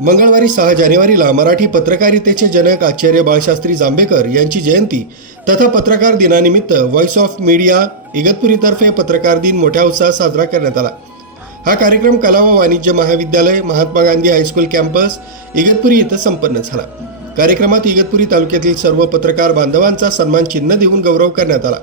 मंगळवारी 6 जानेवारीला मराठी पत्रकारितेचे जनक आचार्य बाळशास्त्री जांभेकर यांची जयंती तथा पत्रकार दिनानिमित्त व्हॉइस ऑफ मीडिया इगतपुरीतर्फे पत्रकार दिन मोठ्या उत्साहात साजरा करण्यात आला। हा कार्यक्रम कला व वाणिज्य महाविद्यालय, महात्मा गांधी हायस्कूल कॅम्पस इगतपुरी इथं संपन्न झाला। कार्यक्रमात इगतपुरी तालुक्यातील सर्व पत्रकार बांधवांचा सन्मान चिन्ह देऊन गौरव करण्यात आला।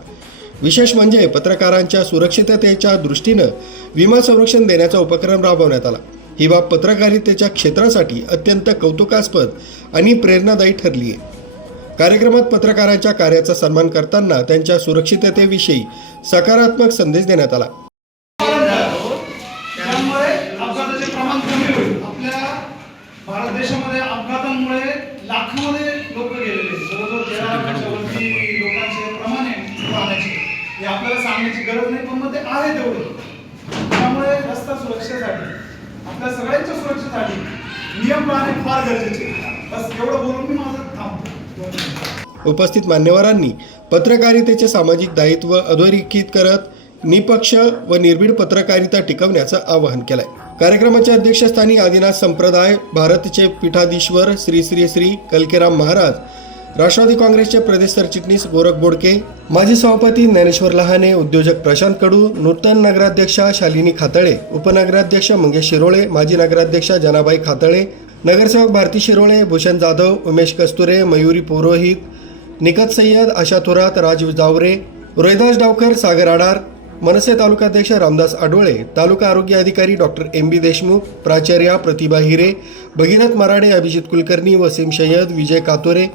विशेष म्हणजे पत्रकारांच्या सुरक्षिततेच्या दृष्टीनं विमा संरक्षण देण्याचा उपक्रम राबवण्यात आला। ही बाब पत्रकारितेच्या क्षेत्रासाठी अत्यंत कौतुकास्पद आणि प्रेरणादायी ठरली आहे। कार्यक्रमात पत्रकारांच्या कार्याचा सन्मान करताना त्यांच्या सुरक्षिततेविषयी सकारात्मक संदेश देण्यात आला। त्यामुळे अपघाताचे प्रमाण कमी होईल। आपल्या भारत देशामध्ये अपघातांमुळे लाखांमध्ये लोक गेलेले, जवळजवळ 13 लाखांवरती लोकांचे प्रमाण आहे वाहनाचे। हे आपल्याला सांगण्याची गरज नाही, पण मग ते आहे तेवढे। त्यामुळे रस्ता सुरक्षेसाठी, आपल्या सगळ्यांच्या सुरक्षेसाठी नियम पाळणे फार गरजेचे आहे। बस एवढं बोलून मी माझं थांबतो। उपस्थित मान्यवरांनी पत्रकारितेचे सामाजिक दायित्व अधोरेखित करत निपक्ष व निर्भीड पत्रकारिता टिकवण्याचं आवाहन केलंय। कार्यक्रमाच्या अध्यक्षस्थानी आदिनाथ संप्रदाय भारतचे पीठाधीश्वर श्री श्री श्री कलकेराम महाराज, राष्ट्रवादी काँग्रेसचे प्रदेश सरचिटणीस गोरख बोडके, माजी सभापती ज्ञानेश्वर लहाने, उद्योजक प्रशांत कडू, नूतन नगराध्यक्षा शालिनी खातळे, उपनगराध्यक्ष मंगेश शिरोळे, माजी नगराध्यक्षा जनाबाई खातळे, नगरसेवक भारती शिरोळे, भूषण जाधव, उमेश कस्तुरे, मयुरी पुरोहित, निकत सय्यद, आशा थोरात, राज जावरे, रोहिदास डावकर, सागर आडार, मनसे तालुकाध्यक्ष रामदास आडोळे, तालुका आरोग्य अधिकारी डॉक्टर MB देशमुख, प्राचार्या प्रतिभा हिरे, भगीरथ मराडे, अभिजित कुलकर्णी, वसीम सय्यद, विजय कातोरे,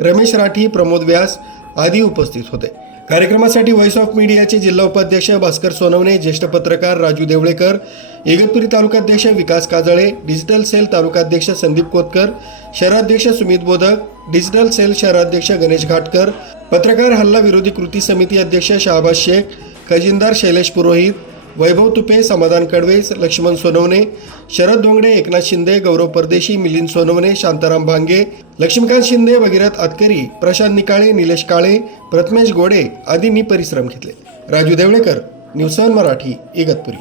रमेश राठी, प्रमोद व्यास आदी उपस्थित होते। कार्यक्रमासाठी व्हॉइस ऑफ मीडियाचे जिल्हा उपाध्यक्ष भास्कर सोनवणे, ज्येष्ठ पत्रकार राजू देवळेकर, इगतपुरी तालुकाध्यक्ष विकास काजळे, डिजिटल सेल तालुकाध्यक्ष संदीप कोतकर, शहराध्यक्ष सुमित बोधक, डिजिटल सेल शहराध्यक्ष गणेश घाटकर, पत्रकार हल्ला विरोधी कृती समिती अध्यक्ष शाहबाज शेख, खजिनदार शैलेश पुरोहित, वैभव तुपे, समाधान कडवे, लक्ष्मण सोनवणे, शरद धोंगडे, एकनाथ शिंदे, गौरव परदेशी, मिलिंद सोनवणे, शांताराम भांगे, लक्ष्मीकांत शिंदे, भगीरथ आतकरी, प्रशांत निकाळे, निलेश काळे, प्रथमेश गोडे आदींनी परिश्रम घेतले। राजू देवळेकर, न्यूज 7 मराठी, इगतपुरी।